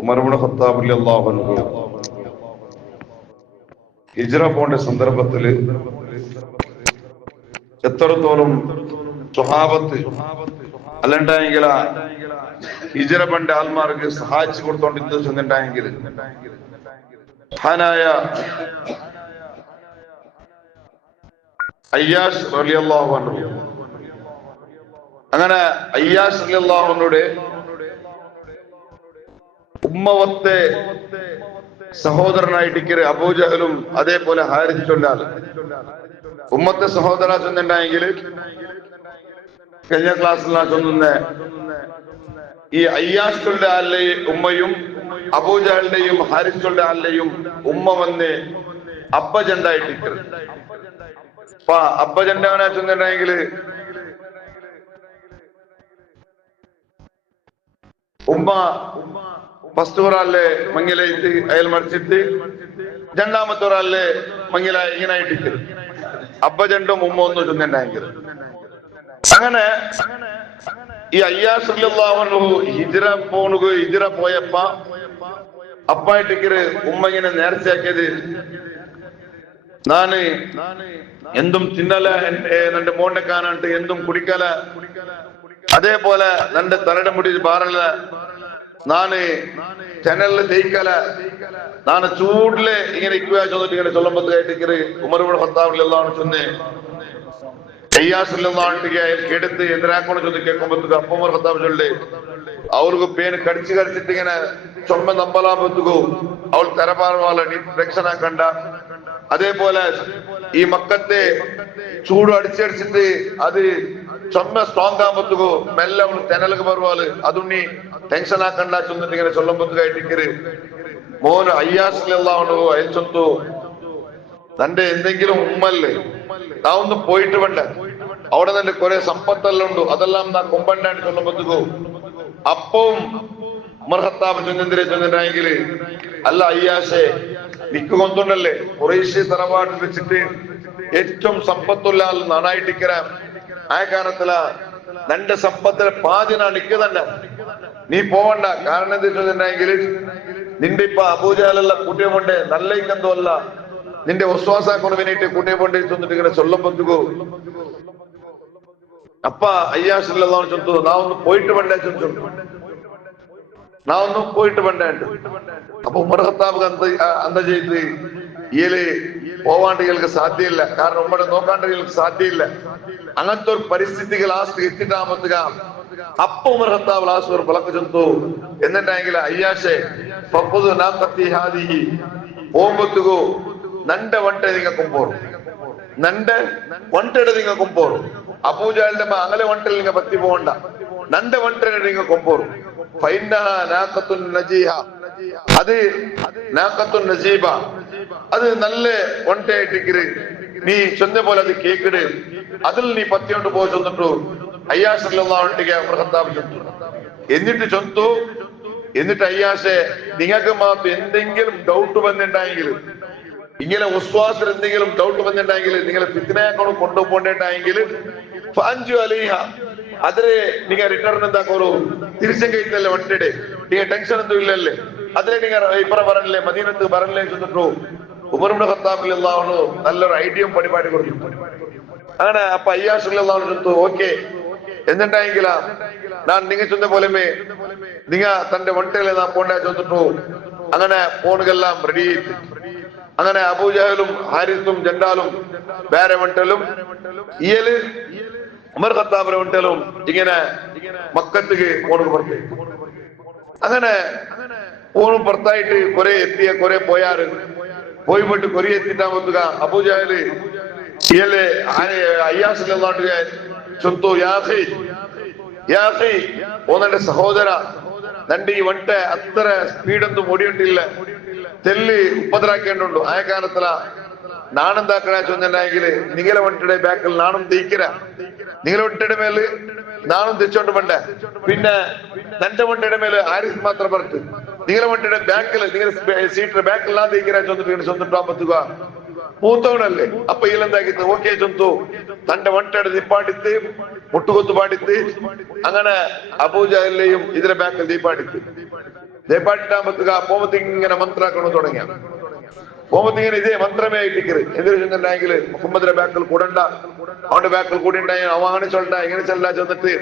Umar Ibnu Khattab റളിയല്ലാഹു അൻഹു ഹിജ്റ പോണ്ട സന്ദർഭത്തിൽ എത്രത്തോളം സ്വഹാബത്ത് അല്ലണ്ടായെങ്കിൽ ഹിജ്റ പണ്ട് ആൾമാർക്ക് സഹായിച്ചു കൊടുത്തോണ്ടിരുന്നു ചെന്നിട്ടായെങ്കിൽ മഹാനായ അയ്യാസ് റളിയല്ലാഹു അൻഹു, അങ്ങനെ അയ്യാസ് റളിയല്ലാഹു അൻഹുയുടെ ഉമ്മവത്തെ സഹോദരനായിട്ട് അബൂജഹലും അതേപോലെ ഹാരിസുണ്ടാൽ ഉമ്മത്തെ സഹോദര ചെന്നുണ്ടായെങ്കിൽ കഴിഞ്ഞ ക്ലാസ്സിൽ ഞാൻ ചൊന്നുന്ന ഈ അയ്യാസുകളുടെ ആളുടെയും ഉമ്മയും അബൂജഹലിന്റെയും ഹാരിസുകളുടെ ആളുടെയും ഉമ്മ വന്ന് അബ്ബജണ്ടായിട്ടിരിക്കുന്നത്. അപ്പൊ അബ്ബജണ്ട അങ്ങനെ ചെന്നുണ്ടായെങ്കിൽ ഉമ്മ ഫസ്റ്റ് ഒരാളിലെ മങ്ങിലായിട്ട് അയാൾ മറിച്ചിട്ട് രണ്ടാമത്തെ ഒരാളിലെ മങ്ങില ഇങ്ങനായിട്ട് അബ്ബജണ്ടും ഉമ്മ ഒന്നും ചെന്നുണ്ടായെങ്കിൽ അങ്ങനെ ഈ അയ്യാസ് റളിയല്ലാഹു അൻഹു ഹിജ്റ പോയപ്പ അപ്പായിട്ടിക്കര് ഉമ്മ ഇങ്ങനെ നേർച്ചയാക്കിയത്, നാന് എന്തും തിന്നല നന്റെ മോണ്ടെ കാണാണ്ട് എന്തും കുടിക്കല, അതേപോലെ നന്റെ തലയുടെ മുടി ബാറല, നാന് ചനലില് തേക്കല, നാന് ചൂടില് ഇങ്ങനെ ഇരിക്കുക ചൊന്നിട്ട് ഇങ്ങനെ ചൊല്ലുമ്പോഴത്തേക്ക് ഉമർ ഇബ്നു ഖത്താബ് റളിയല്ലാഹു അൻഹു ചൊന്ന് അയ്യാസ് റളിയല്ലാഹു അൻഹുಗೆ എടുത്ത് എതിരാക്കണം ചൊന്ന് കേൾക്കുമ്പോഴത്തേക്ക് അപ്പൊ ഉമർ ഖത്താബ് ചൊല്ലേ അവർക്ക് പേന് കടിച്ചിട്ട് ഇങ്ങനെ ചൊമ്മ നമ്പലാകുമ്പോഴത്തേക്കും അവൾ തരപാറവാല നീ രക്ഷണ കണ്ട, അതേപോലെ ഈ മക്കത്തെ ചൂട് അടിച്ചടിച്ചിട്ട് അത് ചൊമ്മ സ്ട്രോങ് ആകുമ്പോഴത്തേക്കോ മെല്ലെ അവൾ തെനലക്ക് പറവാല് അതും നീ ടെൻഷൻ ആക്കണ്ട ചൊന്നിട്ട് ഇങ്ങനെ ചൊല്ലുമ്പോഴത്തേക്കായിട്ടിക്കര് മോന് അയ്യാസ് റളിയല്ലാഹു അൻഹു അയൽ ചൊന്തു, തന്റെ എന്തെങ്കിലും ഉമ്മല്ലേ നാ ഒന്ന് പോയിട്ട് വേണ്ട, അവിടെ തന്നെ കുറെ സമ്പത്തെല്ലാം ഉണ്ട്, അതെല്ലാം നാ കൊമ്പണ്ടാണ്ട് ചൊല്ലുമ്പോഴത്തേക്കോ അപ്പവും ഉമർ ഖത്താബ് ചൊന്നിട്ടായെങ്കിൽ അല്ല അയ്യാസെ നിക്ക് കൊണ്ടുണ്ടല്ലേ ഖുറൈശി തറവാട്ടിൽ വെച്ചിട്ട് ഏറ്റവും സമ്പത്തുള്ള ആൾ നന്നായിട്ടിക്കര ആ കാരണത്തില നിന്റെ സമ്പത്തിലെ പാതിനാ നിക്ക് തന്നെ, നീ പോവണ്ട. കാരണം എന്താ വെച്ചിട്ടുണ്ടെങ്കിൽ നിന്റെ ഇപ്പൊ അബൂജഹലെല്ലാം കൂട്ടിയ കൊണ്ടേ നല്ല ഇക്കെന്തോ അല്ല നിന്റെ വിശ്വാസാക്കൊണ്ട് വേണ്ടിട്ട് കൂട്ടിയ കൊണ്ടേ ചൊന്നിട്ട് ഇങ്ങനെ ചൊല്ലുമ്പോഴത്തേക്കോ അപ്പ അയ്യാസ് റളിയല്ലാഹു അൻഹു ചൊന്നു നാ ഒന്ന് പോയിട്ട് വേണ്ടേ ചൊന്നു, നാ ഒന്ന് പോയിട്ട് വേണ്ടേണ്ട്. അപ്പൊ ഉമർ ഖത്താബ് എന്താ ചെയ്ത് ഇയാള് പോവാണ്ട് ഇയാൾക്ക് സാധ്യമില്ല, കാരണം ഉമ്മടെ നോക്കാണ്ട് ഇയാൾക്ക് സാധ്യമില്ല. അങ്ങനത്തെ ഒരു പരിസ്ഥിതികൾ ലാസ്റ്റ് എത്തിട്ടാകുമ്പോഴത്തേക്ക അപ്പൊ ഉമർ ഖത്താബ് ലാസ്റ്റ് ഒരു വിളക്ക് ചെന്നു എന്നിട്ടെങ്കിൽ അയ്യാഷെ പോകുമ്പോഴത്തേക്കോ നന്റെ വണ്ടേ നിങ്ങ കൊമ്പോറും, നന്റെ വണ്ടയുടെ നിങ്ങ കൊമ്പോറും, അബൂജഹലിന്റെ അങ്ങനെ വണ്ടിൽ നിങ്ങ പറ്റി പോകണ്ട, നന്റെ വണ്ടയുടെ നിങ്ങ കൊമ്പോറും, അത് നാഖത്തുൻ നജീബ, അത് നല്ല ഒണ്ടയായിട്ടിക്കര് നീ ചൊന്ന പോലെ അത് കേക്കിട്, അതിൽ നീ പത്തിയോണ്ട് പോയി ചൊന്നിട്ടു അയ്യാസ് റളിയല്ലാഹു അൻഹുಗೆ ഉമർ ഖത്താബ് ചൊന്നു. എന്നിട്ട് ചൊന്തു, എന്നിട്ട് അയ്യാസെ നിങ്ങൾക്ക് മാത്രം എന്തെങ്കിലും ഡൗട്ട് വന്നിട്ടുണ്ടെങ്കിൽ, ഇങ്ങനെ വിശ്വാസത്തിൽ എന്തെങ്കിലും ഡൗട്ട് വന്നിട്ടുണ്ടെങ്കിൽ നിങ്ങളെ ഫിത്നയാക്കണം കൊണ്ടുപോകേണ്ടായെങ്കിൽ ഫാഞ്ചു അലൈഹ അതിന് നിങ്ങ റിട്ടേൺ എന്താക്കോളൂ തിരിച്ചും കഴിച്ചല്ലേ വണ്ടിയുടെ നീ ടെൻഷൻ ഒന്നും ഇല്ലല്ലേ, അതിനെ നിങ്ങൾ ഇപ്പറ പറഞ്ഞില്ലേ മദീനത്ത് പറഞ്ഞില്ലേ ചെന്നിട്ടു ഉമർ ഇബ്നു ഖത്താബ് റളിയല്ലാഹു അൻഹു നല്ലൊരു ഐഡിയയും പരിപാടി കൊടുത്തു. അങ്ങനെ അപ്പൊ അയ്യാസ് റളിയല്ലാഹു അൻഹു ചൊന്നു ഓക്കെ എന്നിട്ടായെങ്കിലാ ഞാൻ നിങ്ങ ചൊന്ന പോലെമേ നിങ്ങ തന്റെ വണ്ടിയിലെ നാ പോണ്ടേ ചൊന്നിട്ടു. അങ്ങനെ ഫോണുകളെല്ലാം റെഡി ചെയ്തിട്ട് അങ്ങനെ അബൂജഹലും ഹാരിസും ജണ്ടാലും വേറെ വണ്ടലും ഇയല് ഉമർ ഖത്താബിന്റെ വണ്ടലും ഇങ്ങനെ മക്കത്തേക്ക് ഫോണ് പുറത്ത്, അങ്ങനെ ഫോണ് പുറത്തായിട്ട് കുറെ എത്തിയ കുറെ പോയാറ് പോയിട്ട് കൊറി എത്തിട്ടാകുക അബൂജഹല് ഇയല് അയ്യാസ് റളിയല്ലാഹു അൻഹുಗೆ ചൊന്തു യാഖി ഓന്റെ സഹോദര നന്റെ ഈ വണ്ട അത്ര സ്പീഡൊന്നും ഓടിയിട്ടില്ല, തെല്ല് ഉപദ്രാക്കേണ്ടുണ്ട്. ആ കാലത്തില നാണെന്താക്കണ ചൊന്നെങ്കിൽ നിങ്ങളെ വണ്ടിയുടെ ബാക്കിൽ നാണും തേക്കിര, നിങ്ങളെ വണ്ടിയുടെ മേല് നാണും തെച്ചോണ്ട് വേണ്ട, പിന്നെ തന്റെ വണ്ടിയുടെ മേല് ആരിസ് മാത്രം പറഞ്ഞു നിങ്ങളെ വണ്ടിയുടെ ബാക്കിൽ നിങ്ങളുടെ സീറ്റിന്റെ ബാക്കിൽ നാ തേക്കിര ചൊന്നിട്ടാകുമ്പോത്തുക മൂത്തവനല്ലേ. അപ്പൊ ഇല്ലെന്താക്കിത്ത് ഓക്കെ ചൊന്തു തന്റെ വണ്ടിയുടെ ദീപ്പാടിത്ത് മുട്ടുകൊത്തു പാടിത്ത് അങ്ങനെ അബൂജഹലിനെയും ഇതിലെ ബാക്കിൽ ദീപ്പാടിത്ത് ദേപ്പാട്ടിട്ടാകുമ്പത്തുക പോമത്തി ഇങ്ങനെ മന്ത്രാക്കണം തുടങ്ങിയ പോമത്തി ഇങ്ങനെ ഇതേ മന്ത്രമേ ഇട്ടിക്കറ് എന്തൊരു ചെന്നുണ്ടെങ്കിൽ മുഹമ്മദിന്റെ ബാക്കിൽ കൂടണ്ട അവന്റെ ബാക്കിൽ കൂടി ഉണ്ടായി അവ അങ്ങനെ ചൊല്ല ഇങ്ങനെ ചെല്ല ചെന്നിട്ട്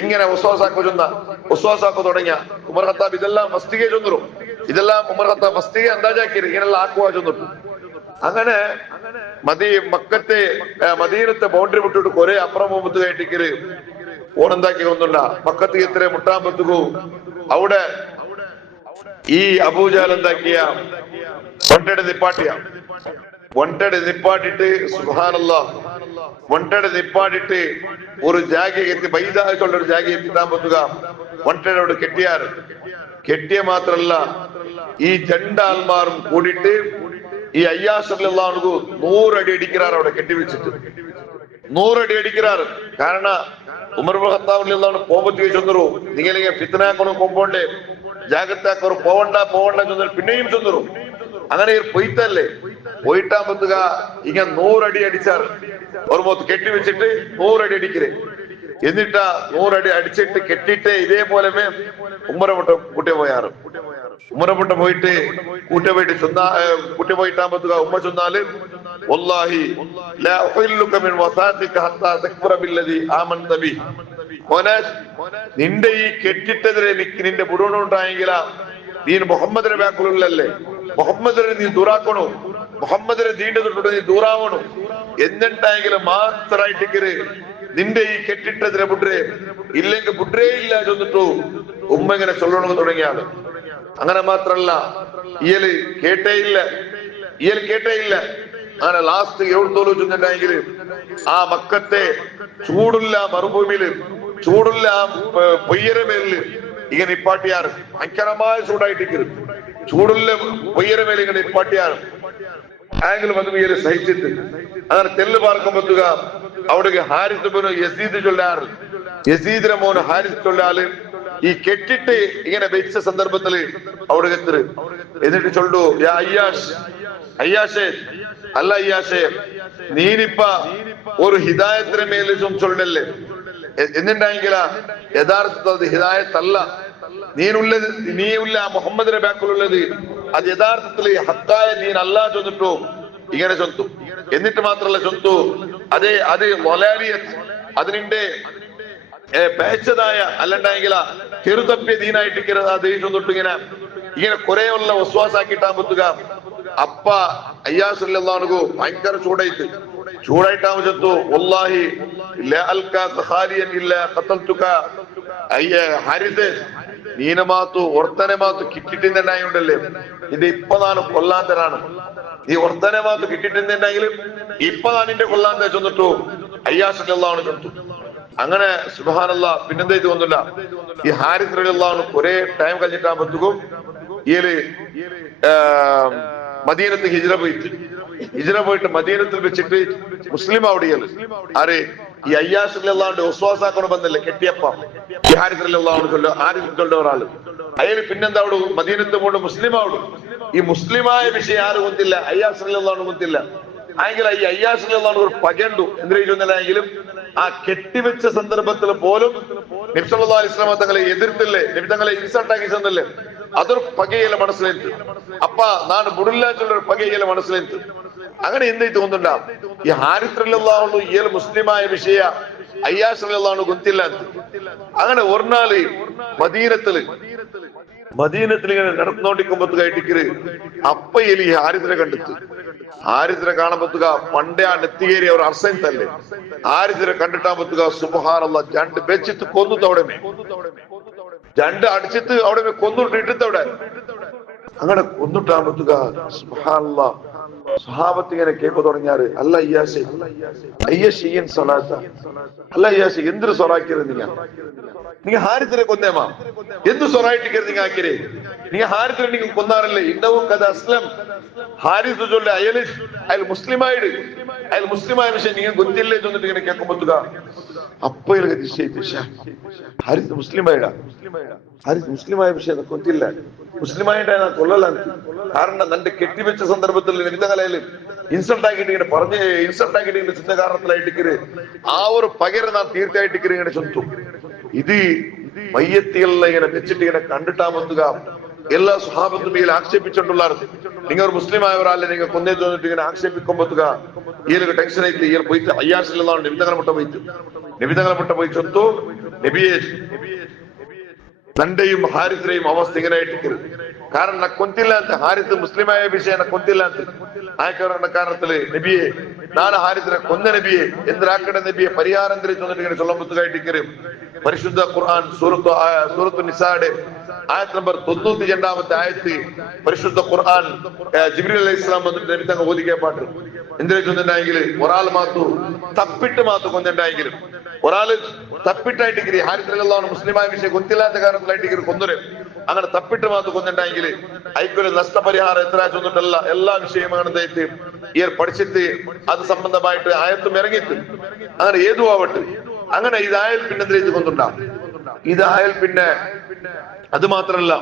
ഇങ്ങനെ ഉസ്വാസാക്കു തുടങ്ങിയ ഉമർ ഖത്താബ് ഇതെല്ലാം ഫസ്റ്റിಗೆ ചൊന്നു ഇതെല്ലാം ഉമർ ഖത്താബ് ഫസ്റ്റിಗೆ അന്താജാക്കിയത് ഇങ്ങനെല്ലാം ആക്കുവാ ചൊന്നിട്ടു അങ്ങനെ മക്കത്തെ മദീനത്തെ ബൗണ്ടറി വിട്ടിട്ട് കുറെ അപ്പുറം മുമ്പത്ത് കയറ്റിക്കര് ഓണെന്താക്കി ഒന്നുണ്ട മക്കത്ത് എത്ര മുട്ടാമ്പത്തുകു അവിടെ ഈ അബൂജാൽ എന്താക്കിയ ഒണ്ടയുടെ നിപ്പാട്ടിട്ട് സുബ്ഹാനല്ലാഹ് ഒണ്ടയുടെ നിപ്പാട്ടിട്ട് ഒരു ജാഗയെ എത്തി വൈദായിട്ടുള്ള ഒരു ജാഗയെ എത്തിത്താമ്പത്തുക ഒണ്ടയുടെ അവിടെ കെട്ടിയ മാത്രല്ല ഈ രണ്ടാൾമാരും കൂടിയിട്ട് ഈ അയ്യാസ് റളിയല്ലാഹു അൻഹു 100 അടി അടിക്കാറ് അവിടെ കെട്ടിവെച്ചിട്ട് 100 അടി അടിക്കാറ് കാരണം ഉമർ ഇബ്നു ഖത്താബ് റളിയല്ലാഹു അൻഹു പോമ്പത്തി ചൊന്നറു നിങ്ങളിങ്ങനെ ഫിത്നാക്കണം കൊമ്പോണ്ടേ ജാഗ്രതാക്കോർ പോവണ്ട ചൊന്നർ പിന്നെയും ചൊന്നറു അങ്ങനെ പൊയ്ത്തല്ലേ പോയിട്ടാകുമ്പത്തുക ഇങ്ങനെ 100 അടി അടിച്ചാറ് ഒരു മൊത്തം കെട്ടിവെച്ചിട്ട് 100 അടി അടിക്കരേ എന്നിട്ടാ 100 അടി അടിച്ചിട്ട് കെട്ടിട്ട് ഇതേപോലെ ഉമ്മറമുട്ട കൂട്ടി പോയാറ് ഉമ്മറമുട്ട പോയിട്ട് കൂട്ടി പോയിട്ടാകുമ്പത്തുക ഉമ്മ ചൊന്നാല് വല്ലാഹി ലാ ഉഹില്ലുക മിൻ വസാതിക ഹത്താ തക്ഫുറ ബില്ലദി ആമൻത ബി മോനെ നിന്റെ ഈ കെട്ടിട്ടതിരെ നിന്റെ ബുടുണ്ടായെങ്കിലാ നീ മുഹമ്മദിന്റെ ബാക്കിലുള്ളല്ലേ മുഹമ്മദിനെ നീ ദൂരാക്കണോ മുഹമ്മദിനെ നീണ്ടു നീ ദൂരാവണോ എന്നിട്ടായെങ്കിലും മാത്രമായിട്ടിക്കര് നിന്റെ ഈ കെട്ടിട്ടതിരെ ബുഡ്രേ ഇല്ലെങ്കിൽ ബുഡ്രേ ഇല്ല ചൊന്നിട്ടു ഉമ്മ ഇങ്ങനെ ചൊല്ലണമെന്ന് തുടങ്ങിയാണ് അങ്ങനെ മാത്രല്ല ഇയല് കേട്ടേ ഇല്ല അങ്ങനെ ലാസ്റ്റ് എവിടുത്തോളൂ ചെന്നിട്ടുണ്ടെങ്കിൽ ആ മക്കത്തെ ചൂടുള്ള മറുഭൂമിയില് ചൂടുള്ള പൊയ്യര മേലില് ഇങ്ങനെ ഇപ്പാട്ടിയാറ് ഭയങ്കരമായ ചൂടായിട്ടിക്കര് ചൂടുള്ള പൊയ്യര മേൽ ഇങ്ങനെ ഇപ്പാട്ടിയാറ് ആയെങ്കിലും അത് ഇയല് സഹിച്ചിട്ട് അങ്ങനെ തെല്ല് പാർക്കുമ്പോത്തുക അവിടെ ഹാരിസ് യസീദ് ചൊല്ലാറ് യസീദിന്റെ മോന് ഹാരിസ് ചൊല്ലാല് ഈ കെട്ടിട്ട് ഇങ്ങനെ വെച്ച സന്ദർഭത്തില് അവിടെ എത്തര് എന്നിട്ട് ചൊല്ലു യാ അയ്യാഷേ അല്ല അയ്യാഷേ നീനിപ്പ ഒരു ഹിദായത്തിന് മേലും ചൊല്ലല്ലേ എന്നിട്ടായെങ്കിലാ യഥാർത്ഥത്തിൽ അത് ഹിദായത്തല്ല നീയുള്ള മുഹമ്മദിന്റെ ബാക്കിലുള്ളത് അത് യഥാർത്ഥത്തില് ഹത്തായ നീൻ അല്ല ചൊന്നിട്ടു ഇങ്ങനെ ചൊന്തു എന്നിട്ട് മാത്രല്ല ചൊന്തു അത് വലാലിയത്ത് അതിനിന്റെ പേച്ചതായ അല്ലണ്ടായെങ്കില ചെറുതപ്പിയ ദീനായിട്ട് അത് ചൊന്നിട്ടു ഇങ്ങനെ കുറെയുള്ള വസ്വാസാക്കിട്ടാകുമ്പത്തുക അപ്പ അയ്യാസ് റളിയല്ലാഹു അൻഹു ഭയങ്കര ചൂടായിട്ടാകുമ്പോ ചൊത്തു വല്ലാഹി ലാ അൽകാക ഖാലിയൻ ഇല്ലാ ഖതൽതുക ഹാരിസ് നീന മാത്തു ഒർത്തനെ മാത്തു കിട്ടിട്ടുണ്ടായോണ്ടല്ലേ ഇത് ഇപ്പൊ നാണ് കൊല്ലാന്തരാണ് ഈ ഒർത്തനെ മാത്തു കിട്ടിട്ടുണ്ടെങ്കിലും ഇപ്പൊ നാൻ നിന്റെ കൊല്ലാന്ത ചൊന്നിട്ടു അയ്യാസ് റളിയല്ലാഹു അൻഹു ചൊന്തു അങ്ങനെ സുബ്ഹാനല്ലാഹ് പിന്നെന്താ ഇത് ഒന്നുമില്ല ഈ ഹാരിസ് റളിയല്ലാഹു അൻഹു കുറെ ടൈം കഴിഞ്ഞിട്ടാകുമ്പോഴത്തേക്കും ഈല് മദീനത്ത് ഹിജ്റ പോയിട്ട് മദീനത്തിൽ വെച്ചിട്ട് മുസ്ലിം അവിടെയല്ല ആരെ ഈ അയ്യാസ് റളിയല്ലാഹു അൻഹു ഉസ്വാസാക്കണം വന്നല്ലേ കെട്ടിയപ്പ ഈ ഹാരിസ് റളിയല്ലാഹു അൻഹു ഒരാള് അയാൾ പിന്നെന്താ അവിടെ മദീനത്ത് കൊണ്ട് മുസ്ലിം ആവിടും ഈ മുസ്ലിമായ വിഷയം ആരും ഒന്നില്ല അയ്യാസ് റളിയല്ലാഹു അൻഹു ഒന്നില്ല ആയെങ്കിൽ ഈ അയ്യാസ് റളിയല്ലാഹു അൻഹു ഒരു പകണ്ടു എന്തിനെങ്കിലും ആ കെട്ടിവെച്ച സന്ദർഭത്തിൽ പോലും നബി സല്ലല്ലാഹു അലൈഹി വസല്ലം തങ്ങളെ എതിർത്തില്ലേ നബി തങ്ങളെ ഇൻസൾട്ട് ആക്കി ചെന്നല്ലേ അതൊരു പകയിലെ മനസ്സിലേക്ക് അപ്പ നാൻ ബുഡില്ലാച്ചുള്ളൊരു പകയിലെ മനസ്സിലേക്ക് അങ്ങനെ എന്ത് തോന്നുന്നുണ്ടാ ഈ ഹാരിസ് റളിയല്ലാഹു അൻഹു ഇയാൾ മുസ്ലിമായ വിഷയ അയ്യാസ് റളിയല്ലാഹു അൻഹു ഗൊತ್ತಿല്ല അങ്ങനെ ഒരു നാള് മദീനത്തിൽ ഇങ്ങനെ നടന്നുകൊണ്ടിരിക്കുമ്പോഴത്തേക്ക് അപ്പയിൽ ഈ ഹാരിസിനെ ഹാരിസിനെ കാണുമ്പോഴത്തുക പണ്ടേ ആ നെത്തികേരി അവർ അർസൈത്തല്ലേ ഹാരിസിനെ കണ്ടിട്ടാകുമ്പോഴത്തുക സുബ്ഹാനല്ലാഹ് രണ്ട് വെച്ചിട്ട് കൊന്നു അവിടെ രണ്ട് അടിച്ചിട്ട് അവിടെ കൊന്നിട്ടിട്ടവിടെ അങ്ങനെ കൊന്നിട്ടാകുമ്പോഴത്തുക സുബ്ഹാനല്ലാഹ് സ്വഹാബത്ത് ഇങ്ങനെ കേൾക്കു തുടങ്ങിയാറ് അല്ല അയ്യാശെ അല്ല അയ്യാശെ എന്തൊരു സൊറാക്കിയത് നീ ഹാരിസിനെ കൊന്നേമാ എന്ത് സൊറായിട്ടിക്കരുത് നിങ്ങൾ ആക്കിരേ നീ ഹാരിസിനെ നിങ്ങൾ കൊന്നാറല്ലേ ഇന്നവും കഥ അസ്ലം ഹാരിസ് ചൊല്ല അയാൾ മുസ്ലിമായ വിഷയം നിങ്ങൾ ഗൊന്തില്ലേ ചൊന്നിട്ട് ഇങ്ങനെ കേൾക്കുമ്പോത്തുക അപ്പൊ ഹാരിസ് മുസ്ലിമായ വിഷയം കൊന്തില്ല മുസ്ലിമായിട്ട് ഞാൻ കൊല്ലല കാരണം നന്റെ കെട്ടിവെച്ച സന്ദർഭത്തിൽ നിമിത്തങ്ങളായാലും ഇൻസൾട്ട് ആക്കിയിട്ട് ഇങ്ങനെ ചിന്ത കാരണത്തിലായിട്ട് ആ ഒരു പകരം നാം തീർച്ചയായിട്ട് ഇങ്ങനെ ചൊന്തു ഇത് മയ്യത്തികളിൽ ഇങ്ങനെ വെച്ചിട്ട് ഇങ്ങനെ കണ്ടിട്ടാകുമ്പോത്തുക എല്ലാ സ്വഹാബത്തും ഇതിൽ ആക്ഷേപിച്ചിട്ടുള്ളത്. നിങ്ങൾ ഒരു മുസ്ലിം ആയ ഒരാളെ നിങ്ങൾ കൊന്നേ തോന്നിട്ട് ഇങ്ങനെ ആക്ഷേപിക്കുമ്പോഴത്തുക ഈയൊരു ടെൻഷൻ ആയിട്ട് ഇയാൾ പോയിട്ട് അയ്യാസിലാണ് നിബിതങ്ങളെ മുട്ട പോയി ചൊത്തു നബിയെ ತಂದೆയും ಹಾರಿಸ್ರೆയും ಅವಸ್ಥೆ ಇಟ್ಟಿಕ್ಕಿರು ಕಾರಣ ನಾ ಕೊಂತಿಲ್ಲ ಅಂತ ಹಾರಿಸ್ ಮುಸ್ಲಿಮಾಯ ವಿಷಯ ನಾ ಕೊಂತಿಲ್ಲ ಅಂತ ಆಯ್ಕೆ ಕಾರಣದಲ್ಲಿ ನಬಿಯೇ ನಾನು ಹಾರಿಸ್ರೆ ಕೊಂದ ನಬಿಯೇ ಎಂದ್ರೆ ಆ ಕಡೆ ನಬಿಯೇ ಪರಿಹಾರ ಅಂದ್ರೆ ಚೊಲ್ಲಂಬುತ್ತುಗ ಇಟ್ಟಿಕ್ಕಿರು പരിശുദ്ധ ഖുർആൻ സൂറത്തു നിസായുടെ ആയത്ത് നമ്പർ 92 ആയത്ത് പരിശുദ്ധ ഖുർആൻ ജിബ്രീൽ അലൈഹിസ്സലാം വന്നിട്ട് നബി തങ്ങൾ ഓതിക്കേ പാട്ട് എന്തിനെ ചൊന്നുണ്ടെങ്കിൽ ഒരാൾ മാത്തു തപ്പിട്ട് മാത്തു കൊന്നുണ്ടെങ്കിലും ഒരാള് തപ്പിട്ടായിട്ടിരിക്കും ഹാരിസ് റളിയല്ലാഹു അൻഹു മുസ്ലിമായ വിഷയം കൊത്തില്ലാത്ത കാരണത്തിലായിട്ടിരിക്കും കൊന്നൊരു അങ്ങനെ തപ്പിട്ട് മാത്തു കൊന്നുണ്ടെങ്കിൽ അയക്കൊരു നഷ്ടപരിഹാരം എത്ര ചൊന്നിട്ടല്ല എല്ലാ വിഷയവും അങ്ങനെ ഇയർ പഠിച്ചിട്ട് അത് സംബന്ധമായിട്ട് ആയത്തും ഇറങ്ങിയിട്ട് അങ്ങനെ ഏതു ആവട്ടെ അങ്ങനെ ഇതായാൽ പിന്നെ എന്തിനാ ഇത് കൊണ്ടുണ്ടാവും ഇതായാൽ പിന്നെ അത് മാത്രമല്ല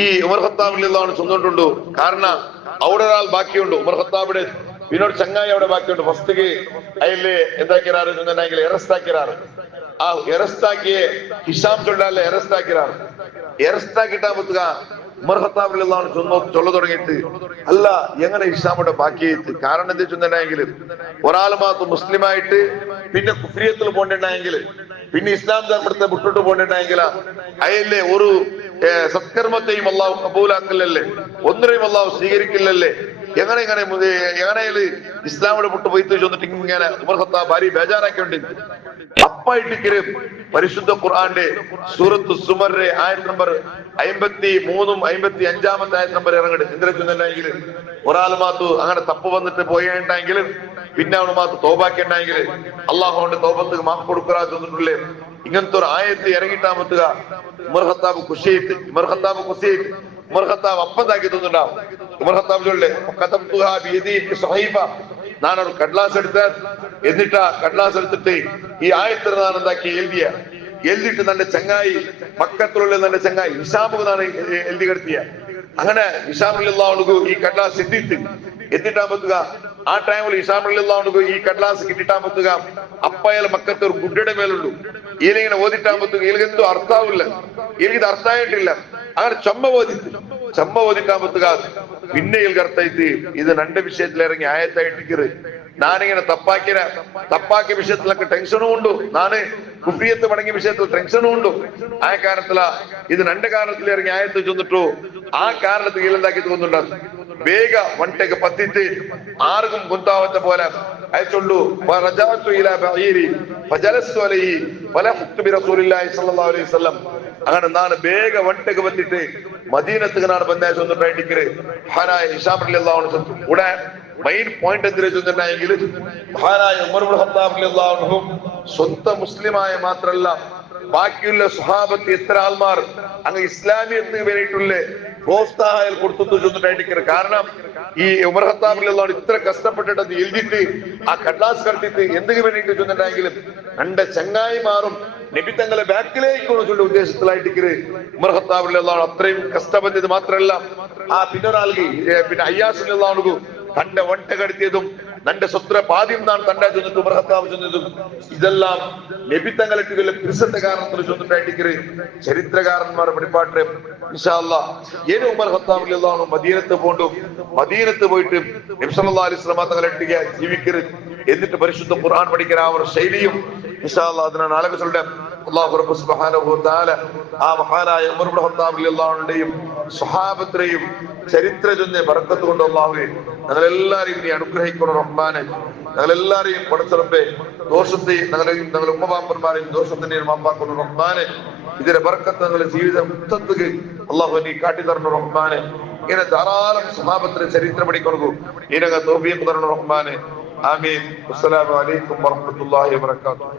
ഈ ഉമർ ഖത്താബ് റളിയല്ലാഹു അൻഹു ചൊന്നുകൊണ്ടുണ്ടു കാരണം അവിടെ ഒരാൾ ബാക്കിയുണ്ട് ഉമർ ഖത്താബിന്റെ പിന്നോട് ചങ്ങായി അവിടെ ബാക്കിയുണ്ട് ഫസ്റ്റ് അതില് എന്താക്കിയാറ് ചൊന്നുണ്ടെങ്കിൽ അറസ്റ്റ് ആക്കിയാറ് ആ അറസ്റ്റ് ആക്കിയ ഹിഷാം ചൊല്ലാലെ അറസ്റ്റ് ആക്കിയാറ് അറസ്റ്റ് ആക്കിട്ടാകുക ഉമർ ഖത്താബ് റളിയല്ലാഹു അൻഹു ചൊല്ല തുടങ്ങിയിട്ട് അല്ല എങ്ങനെ ഹിഷാമിന്റെ ബാക്കിയായിട്ട് കാരണം എന്താ ചൊന്നുണ്ടെങ്കിൽ ഒരാൾ മാത്രം മുസ്ലിമായിട്ട് പിന്നെ കുഫ്രിയത്തിൽ പോണ്ടിട്ടുണ്ടെങ്കിൽ പിന്നെ ഇസ്ലാം ധർമ്മത്തെ വിട്ടിട്ട് പോണ്ടിട്ടുണ്ടെങ്കിൽ അയല്ലേ ഒരു സത്കർമ്മത്തെയും അള്ളാഹു കബൂലാക്കില്ലല്ലേ ഒന്നിനെയും അള്ളാഹു സ്വീകരിക്കില്ലല്ലേ എങ്ങനെ ഇസ്ലാമിയുടെ വിട്ട് പോയി ചൊന്നിട്ട് ഇങ്ങനെ ഉമർ ഖത്താബ് ഭാര്യ ബേജാറാക്കേണ്ടി അപ്പായിട്ടിക്കര് പരിശുദ്ധ ഖുർആന്റെ സൂറത്ത് സുമറിന്റെ ആയത്ത് നമ്പർ 53 55 ആയത്ത് നമ്പർ ഇറങ്ങട് എന്തിനാ ചൊന്നുണ്ടെങ്കിൽ ഒരാൾ മാത്തു അങ്ങനെ തപ്പ് വന്നിട്ട് പോയിട്ടുണ്ടെങ്കിൽ പിന്നെ അവന് മാത്തു തോബാക്കിണ്ടെങ്കിൽ അള്ളാഹുവിന്റെ തോപത്ത് മാപ്പ് കൊടുക്കാ ചൊന്നിട്ടുള്ളേ ഇങ്ങനത്തെ ഒരു ആയത്ത് ഇറങ്ങിട്ടാമത്തുക ഉമർ ഖത്താബ് ഖുശിയിട്ട് ഉമർ ഖത്താബ് അപ്പതാക്കി തോന്നുണ്ടാവും ഉമർ ഖത്താബ് ചൊല്ലേ ഞാനൊരു കടലാസ് എടുത്ത എന്നിട്ട് ആ കടലാസ് എടുത്തിട്ട് ഈ ആയത്തിന് ഞാൻ എന്താക്കി എഴുതിയിട്ട് തന്റെ ചങ്ങായി പക്കത്തിലുള്ള തന്റെ ചങ്ങായി ഹിഷാമുഖ് നാണ് എഴുതി കിടത്തിയ അങ്ങനെ ഹിഷാം റളിയല്ലാഹു അൻഹു ഈ കടലാസ് എത്തിട്ടാകുക ആ ടൈമിൽ ഹിഷാം റളിയല്ലാഹു അൻഹു ഈ കടലാസ് കിട്ടിട്ടാകുക അപ്പയൽ മക്കത്ത് ഒരു ഗുഡ്ഡയുടെ മേലുള്ളൂ ഇതിലിങ്ങനെ ഓതിട്ടാകുക ഇതിലെന്തോ അർത്ഥാവില്ല ഇതിത് അർത്ഥായിട്ടില്ല അങ്ങനെ ചമ്മ ഓതിട്ടാകുക പിന്നെ അർത്ഥമായിട്ട് ഇത് രണ്ട് വിഷയത്തിൽ ഇറങ്ങി ആയത്തായിട്ടിക്കറ് ഞാനിങ്ങനെ തപ്പാക്കിയ വിഷയത്തിലൊക്കെ ടെൻഷനും ഉണ്ടു നാന് കുഫ്രിയത്ത് മടങ്ങിയ വിഷയത്തിൽ ടെൻഷനും ഉണ്ടു ആ കാരണത്തില ഇത് രണ്ട് കാരണത്തിൽ ഇറങ്ങി ആയത്ത് ചെന്നിട്ടു ആ കാരണത്തിൽ ഇല്ലെന്താക്കി തോന്നുന്നുണ്ട് ಬೇಗ ಒಂಟೆಗೆ ಪತ್ತಿತ್ತು ಆರ್ಗಂ ಗುಂತಾವತ್ತ പോലെ അയച്ചുള്ളൂ അങ്ങനെ നാണ് ಬೇಗ ಒಂಟೆಗೆ ಬತ್ತಿಟ್ಟು മദീനത്തുക്ക് നാണ് ബന്ധായ ചൊന്നിട്ടായിട്ടിക്കര് മഹാനായ ഹിഷാം റളിയല്ലാഹു അൻഹു ഉടനെ മെയിൻ പോയിന്റ് എന്തിനാ ചൊന്നിട്ടുണ്ടെങ്കിൽ മഹാനായ ഉമർ ഇബ്നു ഖത്താബ് റളിയല്ലാഹു അൻഹു സ്വന്തം മുസ്ലിമായ മാത്രല്ല ബാക്കിയുള്ള സ്വഹാബത്ത് എത്ര ആൾമാർ അങ്ങ് ഇസ്ലാമിയത്തിന് വേണ്ടിയിട്ടുള്ള പ്രോത്സാഹനം കൊടുത്തു ചൊന്നിട്ടായിട്ടിക്കര് കാരണം ഈ ഉമർ ഖത്താബ് റളിയല്ലാഹു അൻഹു ഇത്ര കഷ്ടപ്പെട്ടിട്ട് അത് എഴുതിയിട്ട് ആ കടലാസ് കടത്തിയിട്ട് എന്തിനു വേണ്ടിയിട്ട് ചൊന്നിട്ടുണ്ടെങ്കിലും രണ്ട് ചങ്ങായിമാറും നബി തങ്ങളെ ബാക്കിലേക്ക് ചൊല്ല ഉദ്ദേശത്തിലായിട്ടിക്കര് ഉമർ ഖത്താബ് റളിയല്ലാഹു അൻഹു അത്രയും കഷ്ടപ്പെട്ടത് മാത്രമല്ല ആ പിന്നൊരാൾക്ക് പിന്നെ അയ്യാസ് റളിയല്ലാഹു അൻഹു തന്റെ ഒട്ട കടത്തിയതും തന്റെ സ്വത്ര പാദ്യം നാൻ തന്റെ ചൊന്നിട്ട് ഉമർ ഖത്താബ് ചൊന്നതും ഇതെല്ലാം നബി തങ്ങളിട്ട് പിരിസന്റെ കാരണത്തിൽ ചൊന്നിട്ടായിട്ടിക്കര് ചരിത്രകാരന്മാർ വെളിപ്പാട്ട് ഇൻഷാ അല്ലാഹ് ഏത് ഉമർ ഖത്താബ് റളിയല്ലാഹു അൻഹു മദീനത്ത് പോയിട്ട് നബി സല്ലല്ലാഹു അലൈഹി വസല്ലം തങ്ങളിട്ട് ജീവിക്കരുത് എന്നിട്ട് പരിശുദ്ധ ഖുർആൻ പഠിക്കുന്ന ആ ഒരു ശൈലിയും ഇൻഷാ അല്ലാഹ് അതിനാണ് ആളുകളുടെ അല്ലാഹു റബ്ബ് സുബ്ഹാനഹു വ തആല ആ മഹാനായ ഉമർ ഇബ്നു ഖത്താബ് റളിയല്ലാഹു അൻഹുവിന്റെയും സ്വഹാബത്തെയും ചരിത്ര ചൊല്ലിയ ബർക്കത്ത് കൊണ്ട് അല്ലാഹുവേ ഞങ്ങളെല്ലാരെയും നീ അനുഗ്രഹിക്കണം റഹ്മാനെ ഞങ്ങളെല്ലാരെയും പടച്ചറബ്ബേ ദോഷത്തെ ഞങ്ങളുടെ ഉമ്മബാപ്പന്മാരെയും ദോഷത്തിന്റെ മാപ്പാക്കണം റഹ്മാനെ ഇതിന്റെ ബർക്കത്ത് ഞങ്ങളുടെ ജീവിതം മുത്തത്തുക്ക് അല്ലാഹു നീ കാട്ടിത്തരണം റഹ്മാനെ ഇങ്ങനെ ധാരാളം സ്വഹാബത്തിന്റെ ചരിത്രം പഠിക്കണു ഇതിനകം തൗഫീഖ് തരണം റഹ്മാനെ ആമീൻ. അസ്സലാമു അലൈക്കും വറഹ്മത്തുള്ളാഹി വബറകാതുഹു.